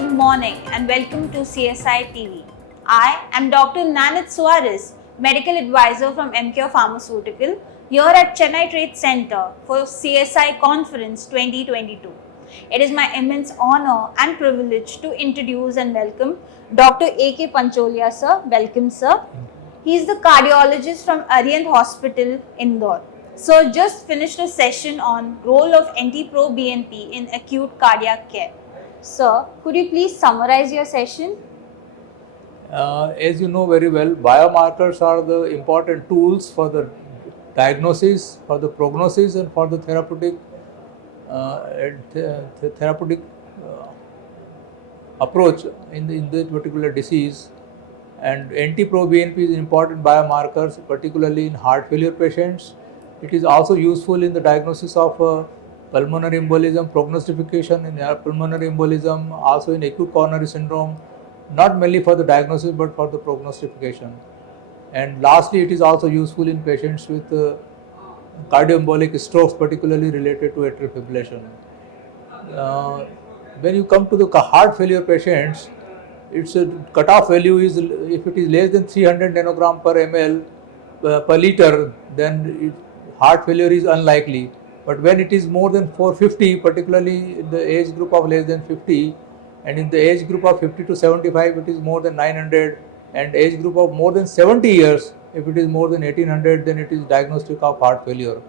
good morning and welcome to CSI TV. I am Dr. Nanit Suarez, Medical Advisor from M.CURE Pharmaceutical here at Chennai Trade Center for CSI Conference 2022. It is my immense honor and privilege to introduce and welcome Dr. K Pancholiya sir. Welcome sir. He is the cardiologist from Arihant Hospital, Indore. So just finished a session on role of NT-proBNP in acute cardiac care. Sir, could you please summarize your session? As you know very well, biomarkers are the important tools for the diagnosis, for the prognosis, and for the therapeutic approach in this particular disease. And NT-proBNP is important biomarkers, particularly in heart failure patients. It is also useful in the diagnosis of pulmonary embolism, prognostication in pulmonary embolism, also in acute coronary syndrome, not mainly for the diagnosis but for the prognostication. And lastly, it is also useful in patients with cardioembolic strokes, particularly related to atrial fibrillation. When you come to the heart failure patients, its cutoff value is, if it is less than 300 nanogram per ml per liter, then heart failure is unlikely. But when it is more than 450, particularly in the age group of less than 50, and in the age group of 50 to 75, it is more than 900, and age group of more than 70 years, if it is more than 1800, then it is diagnostic of heart failure.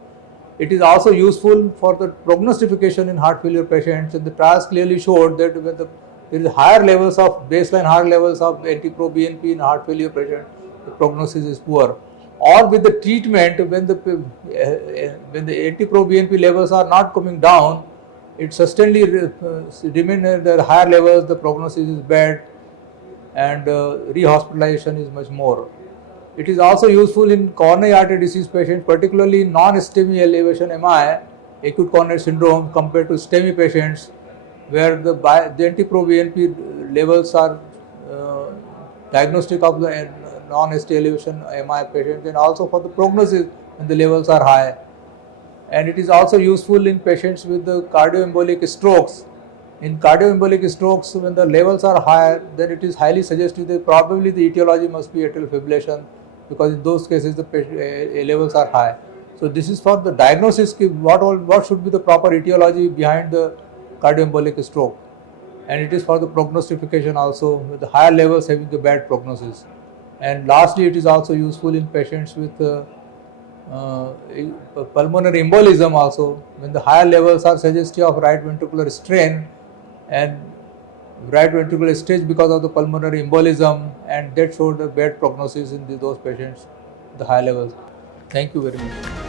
It is also useful for the prognostication in heart failure patients, and the trials clearly showed that when there is higher levels of baseline higher levels of NT-proBNP in heart failure patients, the prognosis is poor. Or with the treatment, when the NT-proBNP levels are not coming down, it sustainably remain at the higher levels, the prognosis is bad, and rehospitalization is much more. It is also useful in coronary artery disease patients, particularly non-STEMI elevation MI, acute coronary syndrome, compared to STEMI patients, where the NT-proBNP levels are diagnostic of the non-ST elevation MI patients, and also for the prognosis when the levels are high. And it is also useful in patients with the cardioembolic strokes. In cardioembolic strokes, when the levels are high, then it is highly suggestive that probably the etiology must be atrial fibrillation, because in those cases the levels are high. So this is for the diagnosis, what should be the proper etiology behind the cardioembolic stroke. And it is for the prognostication also, with the higher levels having the bad prognosis. And lastly, it is also useful in patients with pulmonary embolism also, when the higher levels are suggestive of right ventricular strain and right ventricular stage because of the pulmonary embolism, and that showed a bad prognosis in those patients, the high levels. Thank you very much.